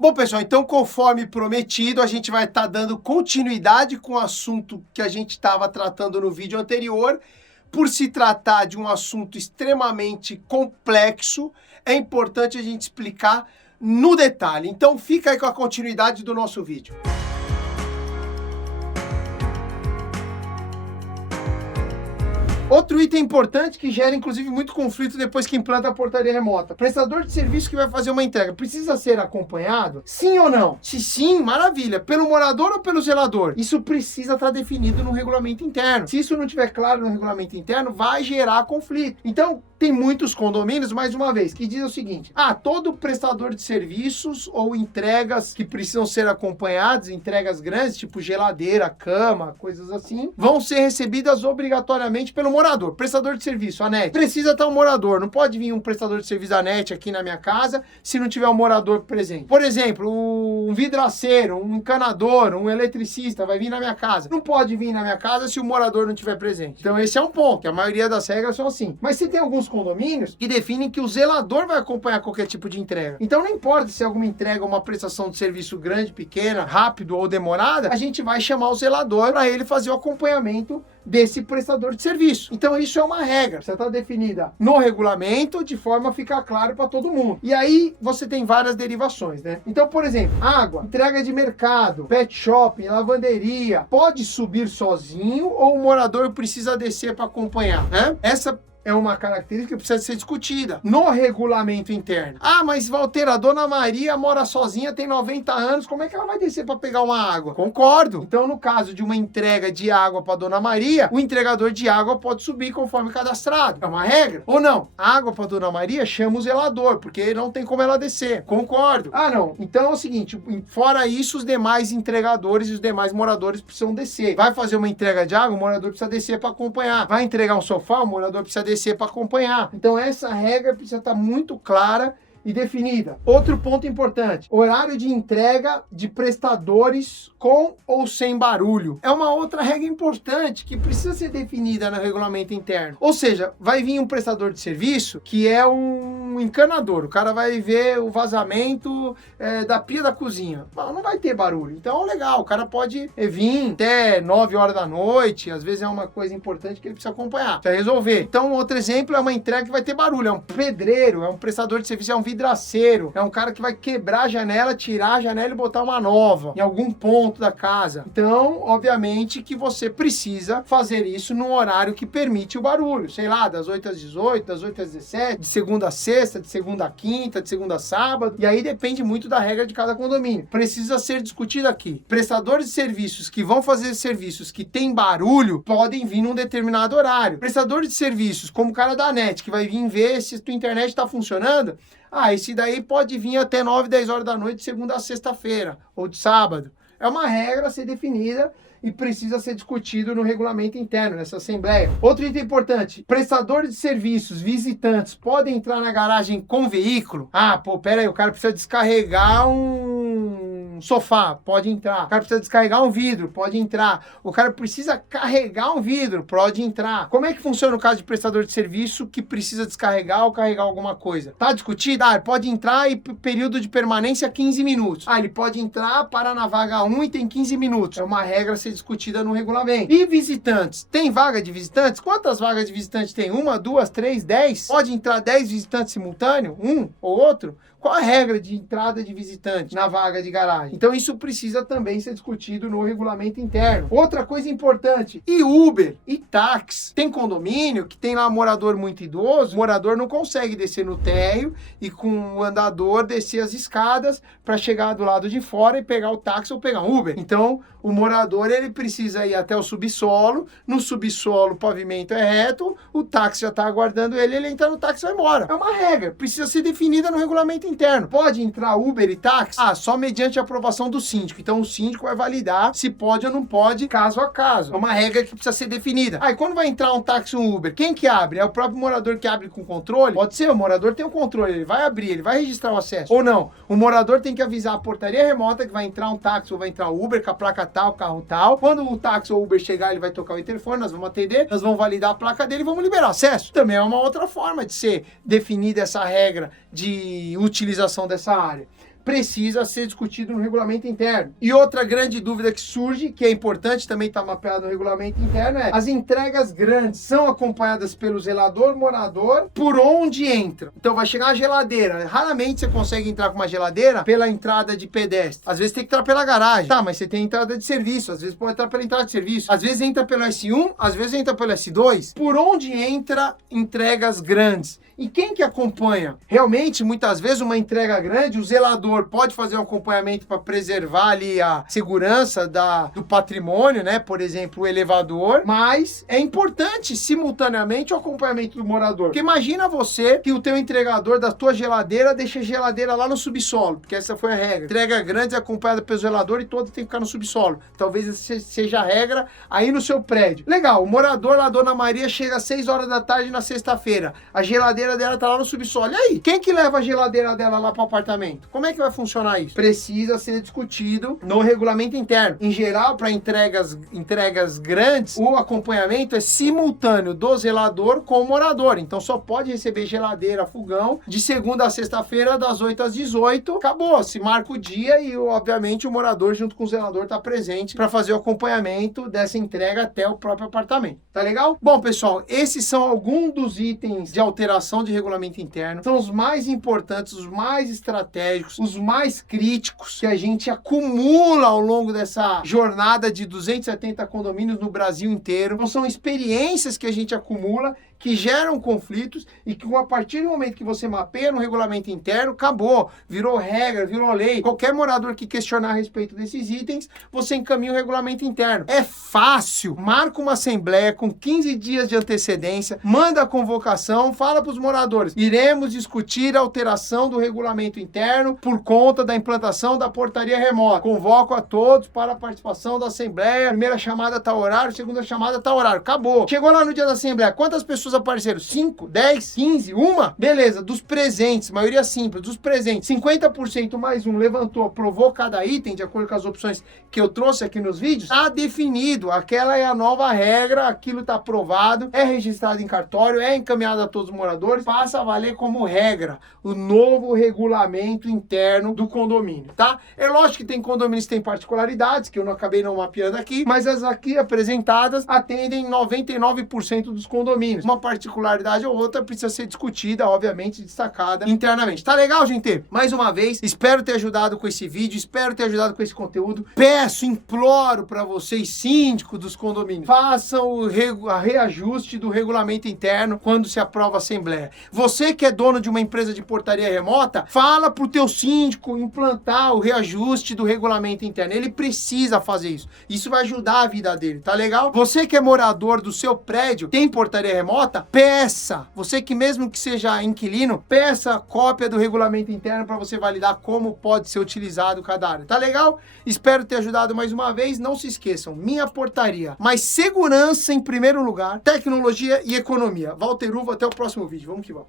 Bom, pessoal, então conforme prometido, a gente vai estar dando continuidade com o assunto que a gente estava tratando no vídeo anterior. Por se tratar de um assunto extremamente complexo, é importante a gente explicar no detalhe. Então fica aí com a continuidade do nosso vídeo. Outro item importante que gera, inclusive, muito conflito depois que implanta a portaria remota. Prestador de serviço que vai fazer uma entrega precisa ser acompanhado? Sim ou não? Se sim, maravilha. Pelo morador ou pelo zelador? Isso precisa estar definido no regulamento interno. Se isso não estiver claro no regulamento interno, vai gerar conflito. Então, tem muitos condomínios, mais uma vez, que diz o seguinte: todo prestador de serviços ou entregas que precisam ser acompanhadas, entregas grandes, tipo geladeira, cama, coisas assim, vão ser recebidas obrigatoriamente pelo morador. Prestador de serviço, a NET. Precisa estar um morador. Não pode vir um prestador de serviço da NET aqui na minha casa se não tiver um morador presente. Por exemplo, um vidraceiro, um encanador, um eletricista vai vir na minha casa. Não pode vir na minha casa se o morador não estiver presente. Então esse é um ponto, que a maioria das regras são assim. Mas se tem alguns condomínios que definem que o zelador vai acompanhar qualquer tipo de entrega. Então não importa se é alguma entrega ou uma prestação de serviço grande, pequena, rápido ou demorada, a gente vai chamar o zelador para ele fazer o acompanhamento desse prestador de serviço. Então isso é uma regra, você está definida no regulamento de forma a ficar claro para todo mundo. E aí você tem várias derivações, né? Então, por exemplo, água, entrega de mercado, pet shop, lavanderia, pode subir sozinho ou o morador precisa descer para acompanhar, né? Essa é uma característica que precisa ser discutida no regulamento interno. Mas Walter, a dona Maria mora sozinha, tem 90 anos, como é que ela vai descer para pegar uma água? Concordo. Então, no caso de uma entrega de água para dona Maria, o entregador de água pode subir conforme cadastrado. É uma regra? Ou não? A água para dona Maria chama o zelador, porque não tem como ela descer. Concordo. Não. Então é o seguinte, fora isso, os demais entregadores e os demais moradores precisam descer. Vai fazer uma entrega de água, o morador precisa descer para acompanhar. Vai entregar um sofá, o morador precisa descer para acompanhar. Então essa regra precisa estar muito clara e definida. Outro ponto importante: horário de entrega de prestadores com ou sem barulho. É uma outra regra importante que precisa ser definida no regulamento interno. Ou seja, vai vir um prestador de serviço que é um encanador. O cara vai ver o vazamento da pia da cozinha. Não vai ter barulho. Então, legal, o cara pode vir até 9 horas da noite. Às vezes é uma coisa importante que ele precisa acompanhar, precisa resolver. Então, outro exemplo é uma entrega que vai ter barulho. É um pedreiro, é um prestador de serviço, é um vidraceiro, é um cara que vai quebrar a janela, tirar a janela e botar uma nova em algum ponto da casa. Então, obviamente que você precisa fazer isso no horário que permite o barulho. Sei lá, das 8 às 18, das 8 às 17, de segunda a sexta, de segunda a quinta, de segunda a sábado. E aí depende muito da regra de cada condomínio. Precisa ser discutido aqui. Prestadores de serviços que vão fazer serviços que tem barulho podem vir num determinado horário. Prestadores de serviços, como o cara da NET, que vai vir ver se a tua internet está funcionando, esse daí pode vir até 9, 10 horas da noite, de segunda a sexta-feira, ou de sábado. É uma regra a ser definida e precisa ser discutido no regulamento interno, nessa assembleia. Outro item importante: prestadores de serviços, visitantes, podem entrar na garagem com veículo? Pera aí, o cara precisa descarregar um sofá, pode entrar. O cara precisa descarregar um vidro, pode entrar. O cara precisa carregar um vidro, pode entrar. Como é que funciona no caso de prestador de serviço que precisa descarregar ou carregar alguma coisa? Tá discutido? Ele pode entrar e período de permanência 15 minutos. Ele pode entrar, parar na vaga 1 e tem 15 minutos. É uma regra a ser discutida no regulamento. E visitantes? Tem vaga de visitantes? Quantas vagas de visitantes tem? 1, 2, 3, 10? Pode entrar 10 visitantes simultâneos? Um ou outro? Qual a regra de entrada de visitante na vaga de garagem? Então isso precisa também ser discutido no regulamento interno. Outra coisa importante: e Uber e táxi? Tem condomínio que tem lá morador muito idoso, o morador não consegue descer no térreo e com o andador descer as escadas para chegar do lado de fora e pegar o táxi ou pegar um Uber. Então o morador ele precisa ir até o subsolo, no subsolo o pavimento é reto, o táxi já está aguardando ele entra no táxi e vai embora. É uma regra, precisa ser definida no regulamento interno. Pode entrar Uber e táxi? Só mediante a aprovação do síndico. Então o síndico vai validar se pode ou não pode, caso a caso. É uma regra que precisa ser definida. E quando vai entrar um táxi ou um Uber, quem que abre? É o próprio morador que abre com controle? Pode ser, o morador tem o controle, ele vai abrir, ele vai registrar o acesso. Ou não, o morador tem que avisar a portaria remota que vai entrar um táxi ou vai entrar um Uber com a placa tal, carro tal. Quando o táxi ou o Uber chegar, ele vai tocar o interfone, nós vamos atender, nós vamos validar a placa dele e vamos liberar acesso. Também é uma outra forma de ser definida essa regra de utilização dessa área. precisa ser discutido no regulamento interno. E outra grande dúvida que surge, que é importante também estar mapeado no regulamento interno, é: as entregas grandes são acompanhadas pelo zelador, morador, por onde entra? Então vai chegar uma geladeira, raramente você consegue entrar com uma geladeira pela entrada de pedestre. Às vezes tem que entrar pela garagem. Tá, mas você tem entrada de serviço, às vezes pode entrar pela entrada de serviço. Às vezes entra pelo S1, às vezes entra pelo S2. Por onde entra entregas grandes? E quem que acompanha? Realmente, muitas vezes, uma entrega grande, o zelador pode fazer um acompanhamento para preservar ali a segurança do patrimônio, né? Por exemplo, o elevador. Mas é importante, simultaneamente, o acompanhamento do morador. Porque imagina você que o teu entregador da tua geladeira deixa a geladeira lá no subsolo, porque essa foi a regra. Entrega grande é acompanhada pelo zelador e todo tem que ficar no subsolo. Talvez essa seja a regra aí no seu prédio. Legal, o morador lá, Dona Maria, chega às 6 horas da tarde na sexta-feira. A geladeira dela tá lá no subsolo. E aí? Quem que leva a geladeira dela lá pro apartamento? Como é que vai funcionar isso? Precisa ser discutido no regulamento interno. Em geral, para entregas grandes, o acompanhamento é simultâneo do zelador com o morador. Então só pode receber geladeira, fogão, de segunda a sexta-feira, das 8 às 18. Acabou. Se marca o dia e, obviamente, o morador junto com o zelador tá presente para fazer o acompanhamento dessa entrega até o próprio apartamento. Tá legal? Bom, pessoal, esses são alguns dos itens de alteração de regulamento interno. São os mais importantes, os mais estratégicos, os mais críticos que a gente acumula ao longo dessa jornada de 270 condomínios no Brasil inteiro. Então são experiências que a gente acumula, que geram conflitos e que a partir do momento que você mapeia no regulamento interno, acabou, virou regra, virou lei. Qualquer morador que questionar a respeito desses itens, você encaminha o regulamento interno. É fácil, marca uma assembleia com 15 dias de antecedência, manda a convocação, fala para os moradores: iremos discutir a alteração do regulamento interno por conta da implantação da portaria remota. Convoco a todos para a participação da assembleia, primeira chamada tal horário, segunda chamada tal horário. Acabou. Chegou lá no dia da assembleia, quantas pessoas apareceram? 5, 10, 15, uma? Beleza, dos presentes, maioria simples, dos presentes, 50% mais um levantou, aprovou cada item, de acordo com as opções que eu trouxe aqui nos vídeos, está definido, aquela é a nova regra, aquilo está aprovado, é registrado em cartório, é encaminhado a todos os moradores, passa a valer como regra o novo regulamento interno do condomínio, tá? É lógico que tem condomínios que têm particularidades, que eu não acabei não mapeando aqui, mas as aqui apresentadas atendem 99% dos condomínios. Uma particularidade ou outra precisa ser discutida, obviamente, destacada internamente. Tá legal, gente? Mais uma vez, espero ter ajudado com esse vídeo, espero ter ajudado com esse conteúdo. Peço, imploro para vocês, síndicos dos condomínios, façam o reajuste do regulamento interno quando se aprova a assembleia. Você que é dono de uma empresa de portaria remota, fala pro teu síndico implantar o reajuste do regulamento interno. Ele precisa fazer isso. Isso vai ajudar a vida dele, tá legal? Você que é morador do seu prédio, tem portaria remota, peça, você que mesmo que seja inquilino, peça a cópia do regulamento interno para você validar como pode ser utilizado cada área. Tá legal? Espero ter ajudado mais uma vez. Não se esqueçam, Minha Portaria, mas segurança em primeiro lugar, tecnologia e economia. Walter Uva, até o próximo vídeo. Vamos que vamos.